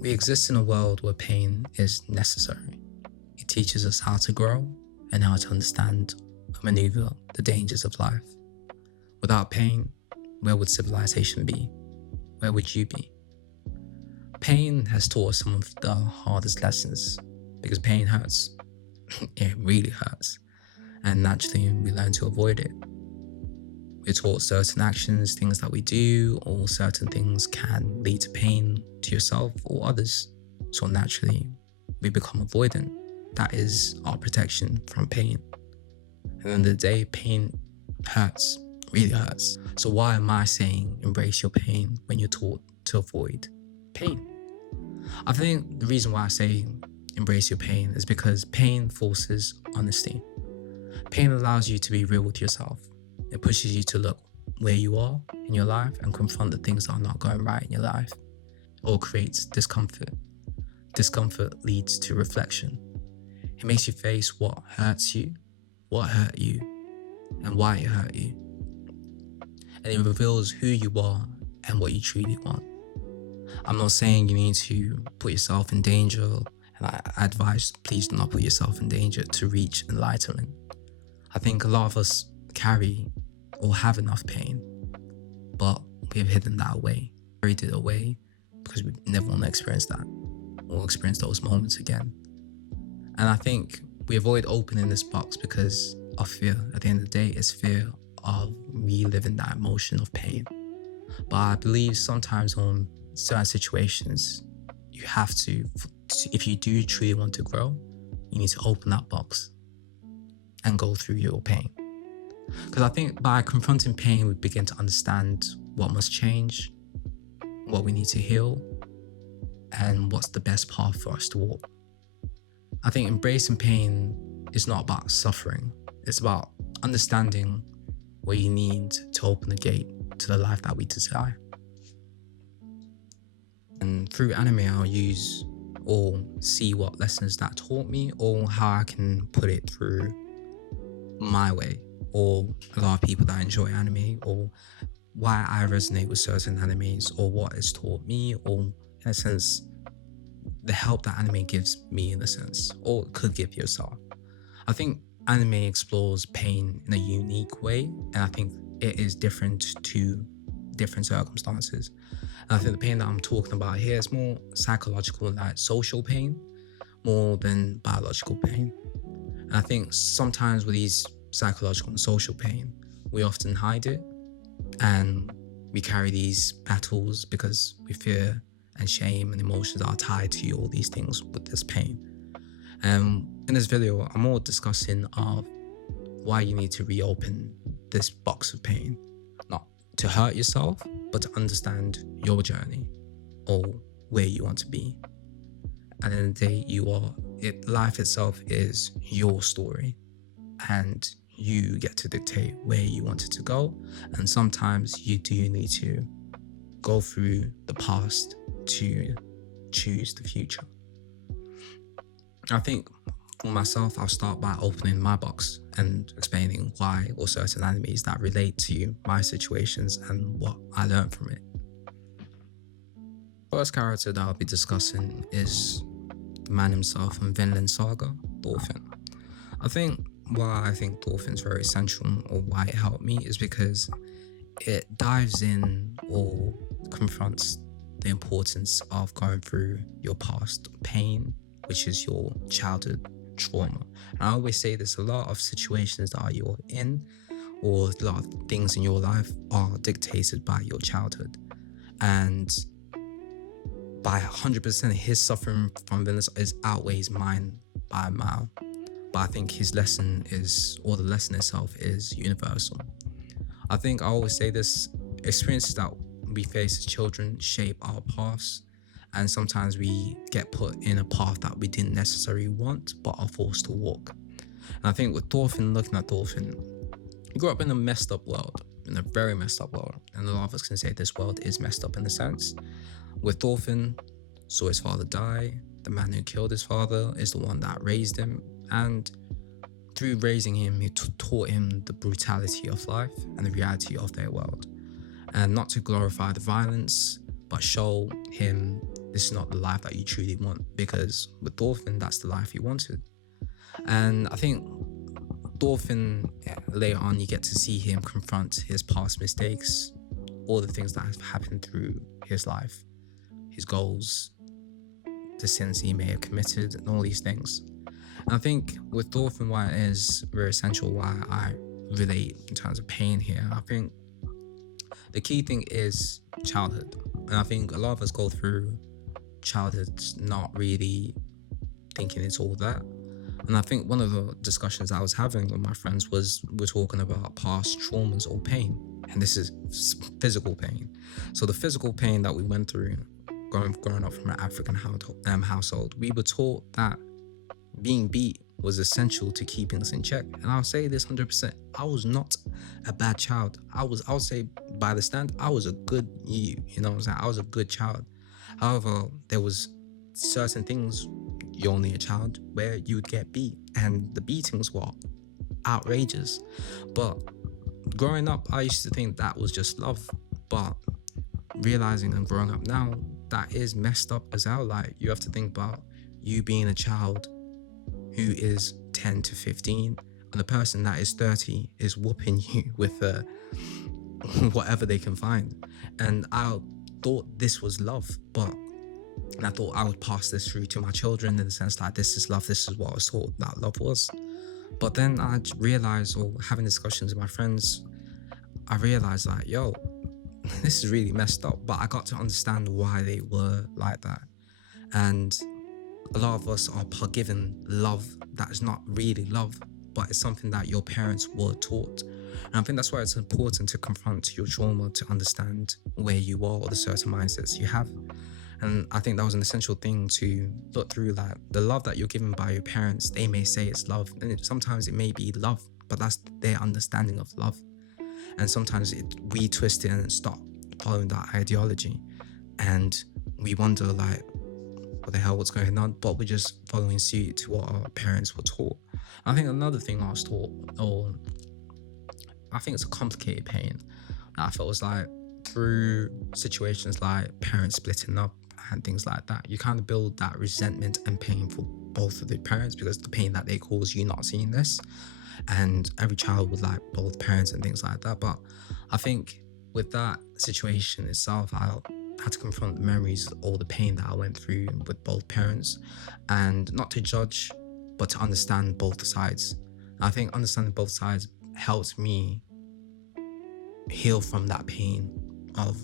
We exist in a world where pain is necessary. It teaches us how to grow and how to understand and maneuver the dangers of life. Without pain, where would civilization be? Where would you be? Pain has taught us some of the hardest lessons because pain hurts. It really hurts. And naturally, we learn to avoid it. We're taught certain actions, things that we do, or certain things can lead to pain to yourself or others. So naturally, we become avoidant. That is our protection from pain. At the end of the day, pain hurts, really hurts. So why am I saying embrace your pain when you're taught to avoid pain? I think the reason why I say embrace your pain is because pain forces honesty. Pain allows you to be real with yourself. It pushes you to look where you are in your life and confront the things that are not going right in your life, or creates discomfort. Discomfort leads to reflection. It makes you face what hurts you, what hurt you, and why it hurt you. And it reveals who you are and what you truly want. I'm not saying you need to put yourself in danger, and I advise please do not put yourself in danger to reach enlightenment. I think a lot of us carry or have enough pain, but we've hidden that away, buried it away because we never want to experience that or experience those moments again. And I think we avoid opening this box because of fear. At the end of the day, it's fear of reliving that emotion of pain. But I believe sometimes on certain situations, you have to, if you do truly want to grow, you need to open that box and go through your pain. Because I think by confronting pain, we begin to understand what must change, what we need to heal, and what's the best path for us to walk. I think embracing pain is not about suffering. It's about understanding what you need to open the gate to the life that we desire. And through anime, I'll use or see what lessons that taught me or how I can put it through my way, or a lot of people that enjoy anime, or why I resonate with certain animes, or what it's taught me, or in a sense, the help that anime gives me in a sense, or could give yourself. I think anime explores pain in a unique way, and I think it is different to different circumstances. And I think the pain that I'm talking about here is more psychological, like social pain, more than biological pain. And I think sometimes with these psychological and social pain, we often hide it and we carry these battles because we fear and shame and emotions are tied to all these things with this pain. And in this video, I'm more discussing of why you need to reopen this box of pain, not to hurt yourself, but to understand your journey or where you want to be. At the end of the day, life itself is your story, and you get to dictate where you want it to go. And sometimes you do need to go through the past to choose the future. I think for myself, I'll start by opening my box and explaining why or certain animes that relate to my situations and what I learned from it. First character that I'll be discussing is the man himself from Vinland Saga, Thorfinn. I think why I think Thorfinn's very essential, or why it helped me, is because it dives in or confronts the importance of going through your past pain, which is your childhood trauma. And I always say this, a lot of situations that you're in, or a lot of things in your life are dictated by your childhood. And by 100%, his suffering from Vinland outweighs mine by a mile. But I think his lesson or the lesson itself is universal. I think I always say this, experiences that we face as children shape our paths, and sometimes we get put in a path that we didn't necessarily want but are forced to walk. And I think with Thorfinn, looking at Thorfinn, he grew up in a messed up world, in a very messed up world, and a lot of us can say this world is messed up in a sense. With Thorfinn, saw his father die. The man who killed his father is the one that raised him, and through raising him, he taught him the brutality of life and the reality of their world. And not to glorify the violence, but show him this is not the life that you truly want. Because with Thorfinn, that's the life he wanted. And I think Thorfinn, later on, you get to see him confront his past mistakes, all the things that have happened through his life, his goals, the sins he may have committed, and all these things. And I think with Thorfinn, why it is very essential, why I relate in terms of pain here, I think the key thing is childhood. And I think a lot of us go through childhood not really thinking it's all that. And I think one of the discussions I was having with my friends was we're talking about past traumas or pain. And this is physical pain. So the physical pain that we went through growing up from an African household, we were taught that being beat was essential to keeping us in check. And I'll say this 100%, I was not a bad child. I'll say by the stand, I was a good you know what I'm saying? I was a good child. However, there was certain things, you're only a child, where you would get beat, and the beatings were outrageous. But growing up, I used to think that was just love, but realizing and growing up now, that is messed up as hell. Like, you have to think about you being a child who is 10 to 15, and the person that is 30 is whooping you with whatever they can find. And I thought this was love, but I thought I would pass this through to my children in the sense that this is love, this is what I was taught that love was. But then I realized, or having discussions with my friends, I realized that, yo, this is really messed up. But I got to understand why they were like that. And a lot of us are given love that is not really love, but it's something that your parents were taught. And I think that's why it's important to confront your trauma, to understand where you are or the certain mindsets you have. And I think that was an essential thing to look through, that the love that you're given by your parents, they may say it's love, and sometimes it may be love, but that's their understanding of love. And sometimes we twist it and stop following that ideology, and we wonder like, what the hell, what's going on? But we're just following suit to what our parents were taught. I think another thing I was taught, or I think it's a complicated pain that I felt, was like through situations like parents splitting up and things like that, you kind of build that resentment and pain for both of the parents, because the pain that they cause you not seeing this, and every child would like both parents and things like that. But I think with that situation itself, I had to confront the memories or the pain that I went through with both parents, and not to judge, but to understand both sides. I think understanding both sides helped me heal from that pain of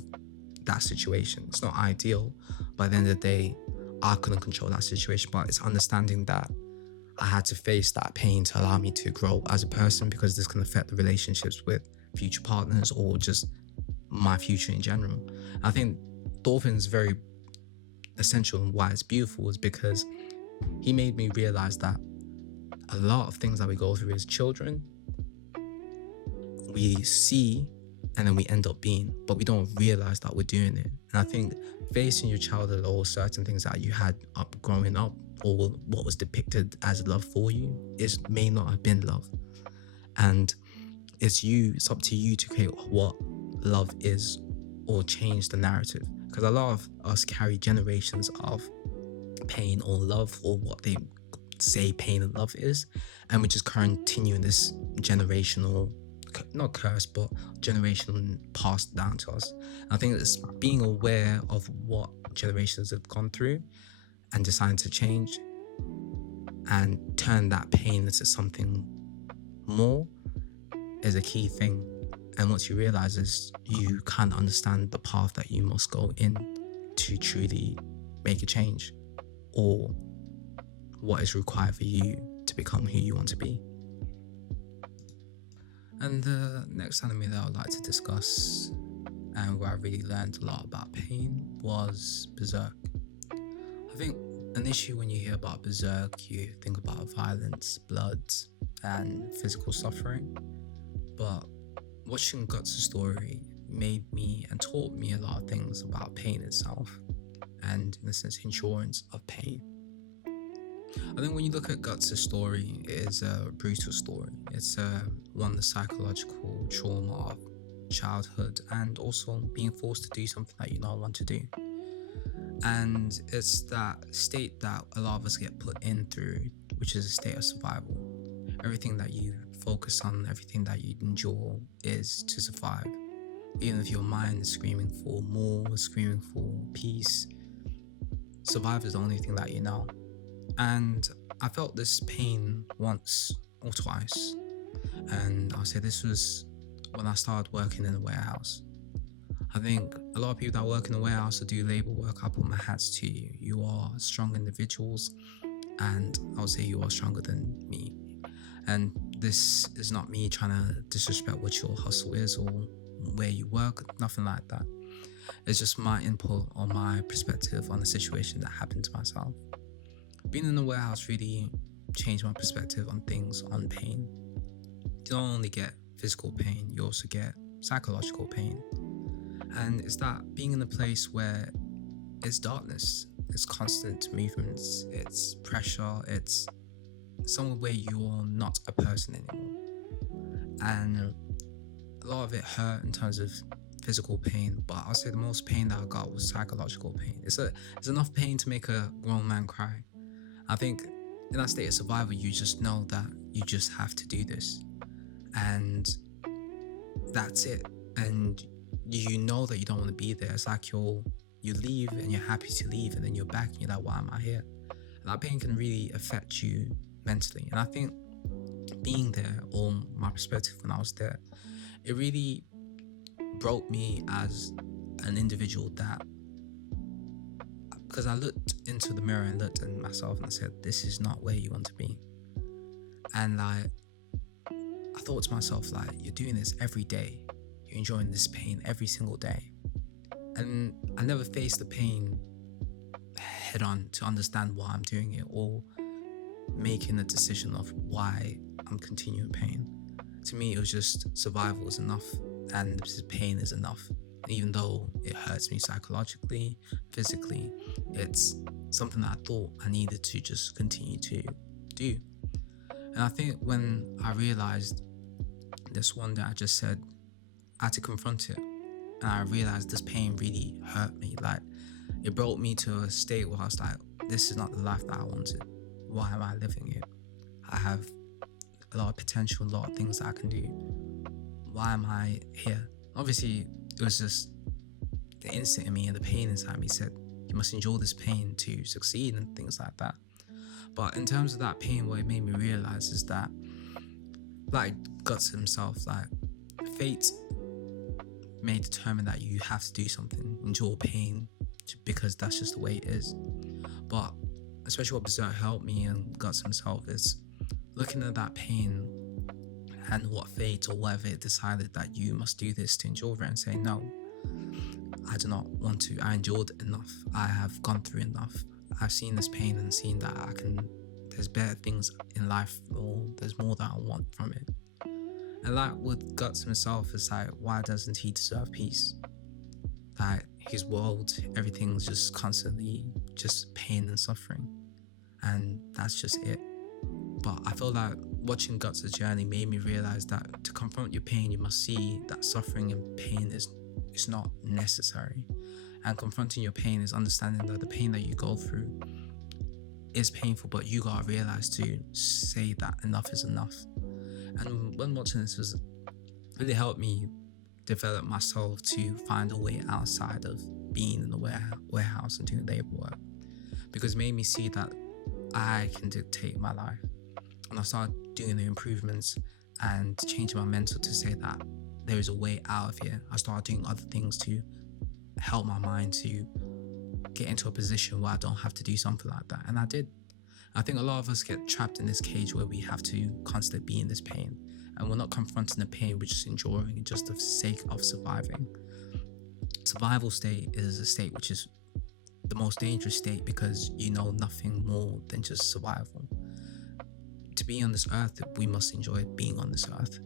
that situation. It's not ideal, but at the end of the day, I couldn't control that situation, but it's understanding that I had to face that pain to allow me to grow as a person, because this can affect the relationships with future partners or just my future in general. I think Thorfinn's very essential, and why it's beautiful is because he made me realize that a lot of things that we go through as children, we see and then we end up being, but we don't realize that we're doing it. And I think facing your childhood or certain things that you had up growing up, or what was depicted as love for you, may not have been love. And it's up to you to create what love is, or change the narrative. Because a lot of us carry generations of pain or love, or what they say pain and love is, and we just continue this generational, not curse, but generation passed down to us. And I think it's being aware of what generations have gone through and deciding to change and turn that pain into something more is a key thing. And once you realize this, you kind of understand the path that you must go in to truly make a change, or what is required for you to become who you want to be. And the next anime that I would like to discuss, and where I really learned a lot about pain, was Beserk. I think an issue when you hear about Beserk, you think about violence, blood, and physical suffering. But watching Guts' story made me and taught me a lot of things about pain itself, and in a sense, endurance of pain. I think when you look at Guts' story, it is a brutal story. It's one, the psychological trauma of childhood, and also being forced to do something that you don't want to do. And it's that state that a lot of us get put in through, which is a state of survival. Everything that you focus on, everything that you endure is to survive. Even if your mind is screaming for more, screaming for peace, survive is the only thing that you know. And I felt this pain once or twice. And I'll say this was when I started working in a warehouse. I think a lot of people that work in the warehouse or do labor work, I put my hats to you. You are strong individuals, and I'll say you are stronger than me. And this is not me trying to disrespect what your hustle is or where you work, nothing like that. It's just my input or my perspective on the situation that happened to myself. Being in the warehouse really changed my perspective on things, on pain. You don't only get physical pain, you also get psychological pain. And it's that being in a place where it's darkness, it's constant movements, it's pressure, it's somewhere where you're not a person anymore. And a lot of it hurt in terms of physical pain, but I'll say the most pain that I got was psychological pain. It's enough pain to make a grown man cry. I think in that state of survival, you just know that you just have to do this. And that's it. And you know that you don't want to be there. It's like you leave and you're happy to leave, and then you're back and you're like, why am I here? And that pain can really affect you mentally. And I think being there, or my perspective when I was there, it really broke me as an individual, that because I looked into the mirror and looked at myself and I said, this is not where you want to be. And like, I thought to myself, like, you're doing this every day. You're enjoying this pain every single day. And I never faced the pain head on to understand why I'm doing it, or making a decision of why I'm continuing pain. To me, it was just survival is enough, and pain is enough. Even though it hurts me psychologically, physically, it's something that I thought I needed to just continue to do. And I think when I realized this one day, I just said, I had to confront it. And I realized this pain really hurt me. Like, it brought me to a state where I was like, this is not the life that I wanted. Why am I living it? I have a lot of potential, a lot of things that I can do. Why am I here? Obviously, it was just the instinct in me and the pain inside me said, you must endure this pain to succeed and things like that. But in terms of that pain, what it made me realize is that, like Guts himself, like, fate may determine that you have to do something, endure pain, because that's just the way it is. But especially what Beserk helped me and Guts himself is looking at that pain and what fate or whatever it decided that you must do this to endure it, and say, no, I do not want to. I endured enough. I have gone through enough. I've seen this pain and seen that there's better things in life, or there's more that I want from it. And like with Guts himself, it's like, why doesn't he deserve peace? Like, his world, everything's just constantly just pain and suffering, and that's just it. But I feel like watching Guts' journey made me realize that to confront your pain, you must see that suffering and pain is not necessary. And confronting your pain is understanding that the pain that you go through is painful, but you gotta realize to say that enough is enough. And when watching this, was really helped me develop myself to find a way outside of being in the warehouse and doing labor work, because it made me see that I can dictate my life. And I started doing the improvements and changing my mental to say that there is a way out of here. I started doing other things to help my mind to get into a position where I don't have to do something like that. And I did. I think a lot of us get trapped in this cage where we have to constantly be in this pain, and we're not confronting the pain, we're just enduring it just for the sake of surviving. Survival state is a state which is the most dangerous state, because you know nothing more than just survival. To be on this earth, we must enjoy being on this earth.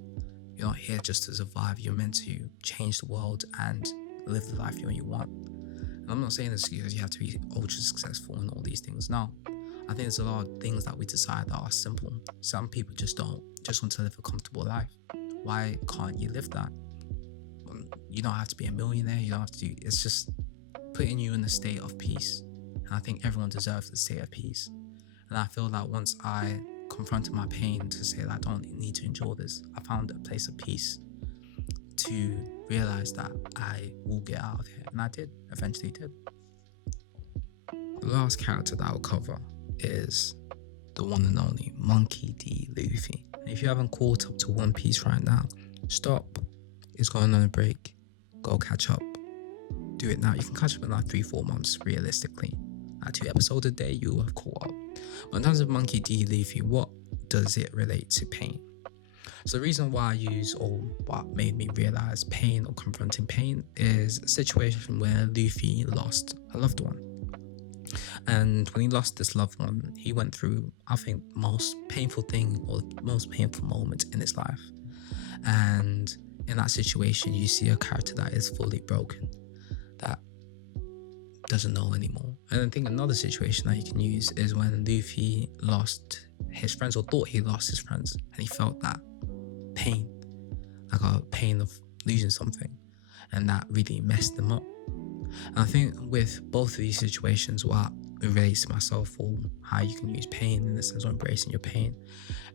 You're not here just to survive, you're meant to change the world and live the life you want. And I'm not saying this because you have to be ultra successful and all these things. No, I think there's a lot of things that we decide that are simple. Some people just want to live a comfortable life. Why can't you live that? you don't have to be a millionaire. You don't have to do, it's just putting you in a state of peace. And I think everyone deserves a state of peace. And I feel that once I confronted my pain to say that I don't need to endure this, I found a place of peace to realize that I will get out of here. And I did, eventually did. The last character that I'll cover is the one and only Monkey D. Luffy. And if you haven't caught up to One Piece right now, stop. It's going on a break. Go catch up. Do it now. You can catch up in like 3-4 months, realistically. At 2 episodes a day, you will have caught up. But in terms of Monkey D. Luffy, what does it relate to pain? So the reason why I use, or what made me realize pain or confronting pain, is a situation where Luffy lost a loved one. And when he lost this loved one, he went through, I think, the most painful thing or the most painful moment in his life. And in that situation, you see a character that is fully broken, that doesn't know anymore. And I think another situation that you can use is when Luffy lost his friends, or thought he lost his friends, and he felt that pain, like a pain of losing something, and that really messed him up. And I think with both of these situations, what it relates to myself, or how you can use pain in the sense of embracing your pain,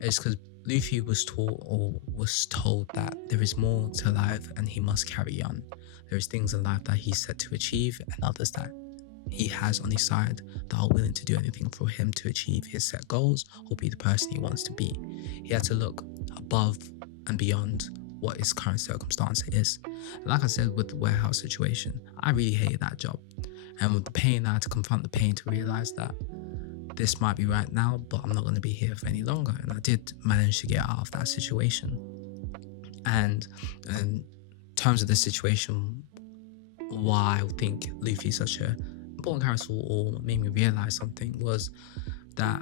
is because Luffy was taught, or was told, that there is more to life and he must carry on. There is things in life that he's set to achieve, and others that he has on his side that are willing to do anything for him to achieve his set goals or be the person he wants to be. He had to look above and beyond what his current circumstance is. Like I said with the warehouse situation, I really hated that job. And with the pain, I had to confront the pain to realize that this might be right now, but I'm not going to be here for any longer. And I did manage to get out of that situation. And in terms of this situation, why I think Luffy is such an important character, or made me realize something, was that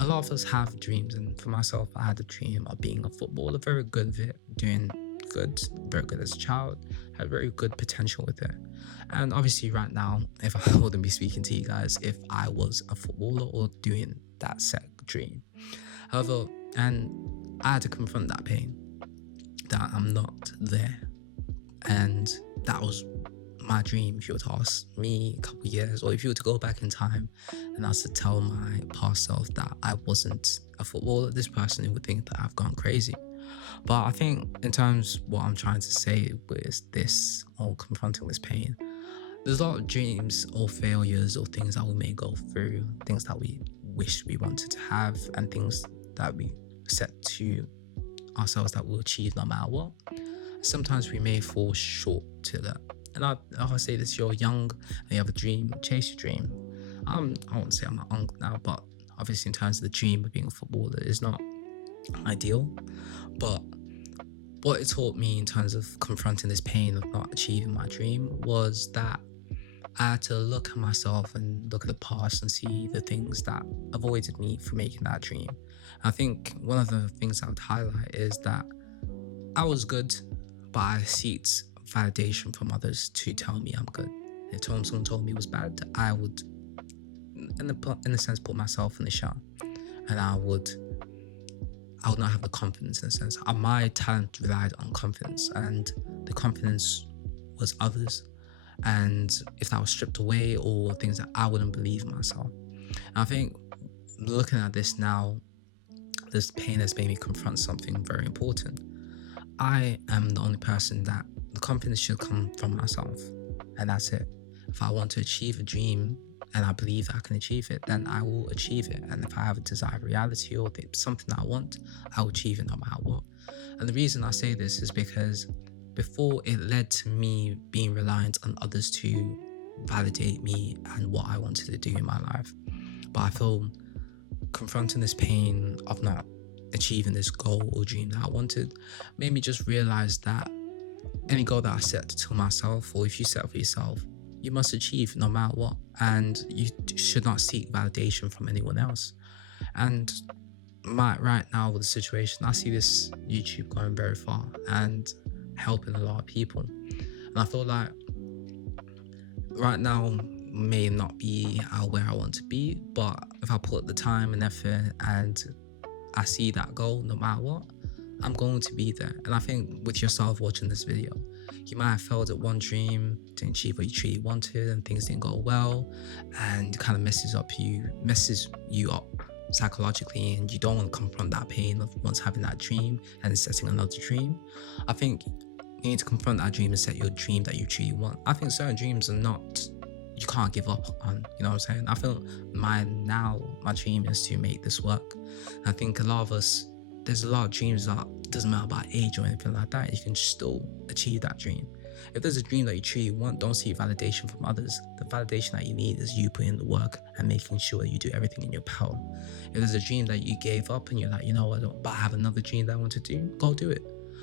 a lot of us have dreams. And for myself, I had a dream of being a footballer, very good at it, doing good, very good as a child, had very good potential with it. And obviously right now, if I wouldn't be speaking to you guys if I was a footballer or doing that set dream. However, and I had to confront that pain, that I'm not there. And that was my dream. If you were to ask me a couple of years, or if you were to go back in time and I was to tell my past self that I wasn't a footballer, this person would think that I've gone crazy. But I think in terms of what I'm trying to say with this, or confronting this pain, there's a lot of dreams or failures or things that we may go through, things that we wish we wanted to have, and things that we set to ourselves that we'll achieve no matter what. Sometimes we may fall short to that. And I'll say this: you're young and you have a dream, chase your dream. I won't say I'm an uncle now, but obviously in terms of the dream of being a footballer is not ideal. But what it taught me in terms of confronting this pain of not achieving my dream was that I had to look at myself and look at the past and see the things that avoided me from making that dream. I think one of the things I would highlight is that I was good, but I sought validation from others to tell me I'm good. If someone told me it was bad, I would, in a sense, put myself in the shell, and I would not have the confidence, in a sense. My talent relied on confidence, and the confidence was others. And if that was stripped away, or things that I wouldn't believe in myself. And I think looking at this now, this pain has made me confront something very important. I am the only person that the confidence should come from myself, and that's it. If I want to achieve a dream and I believe I can achieve it, then I will achieve it. And if I have a desired reality or something that I want, I will achieve it no matter what. And the reason I say this is because before, it led to me being reliant on others to validate me and what I wanted to do in my life. But I feel confronting this pain of not achieving this goal or dream that I wanted made me just realize that any goal that I set to myself, or if you set for yourself, you must achieve no matter what, and you should not seek validation from anyone else. And right now with the situation, I see this YouTube going very far and helping a lot of people, and I feel like right now may not be where I want to be, but if I put the time and effort and I see that goal, no matter what, I'm going to be there. And I think with yourself watching this video, You might have failed at one dream, didn't achieve what you truly wanted, and things didn't go well, and it kind of messes you up psychologically, and you don't want to confront that pain of once having that dream and then setting another dream. I think you need to confront that dream and set your dream that you truly want. I think certain dreams are not, you can't give up on, you know what I'm saying? I feel my dream is to make this work. I think a lot of us, there's a lot of dreams that doesn't matter about age or anything like that, you can still achieve that dream. If there's a dream that you truly want, don't seek validation from others. The validation that you need is you putting in the work and making sure that you do everything in your power. If there's a dream that you gave up and you're like, you know what, but I have another dream that I want to do, go do it.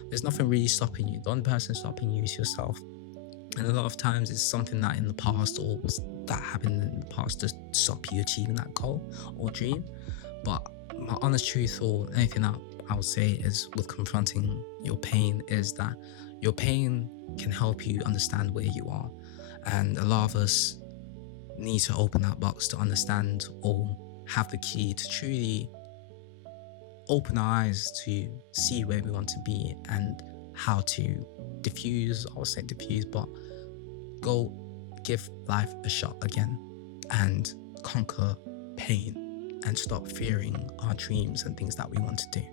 There's nothing really stopping you. The only person stopping you is yourself. And a lot of times it's something that in the past or that happened in the past to stop you achieving that goal or dream. But my honest truth, or anything that I would say is with confronting your pain, is that your pain can help you understand where you are. And a lot of us need to open that box to understand or have the key to truly open our eyes to see where we want to be and how to diffuse, I would say diffuse, but go give life a shot again and conquer pain and stop fearing our dreams and things that we want to do.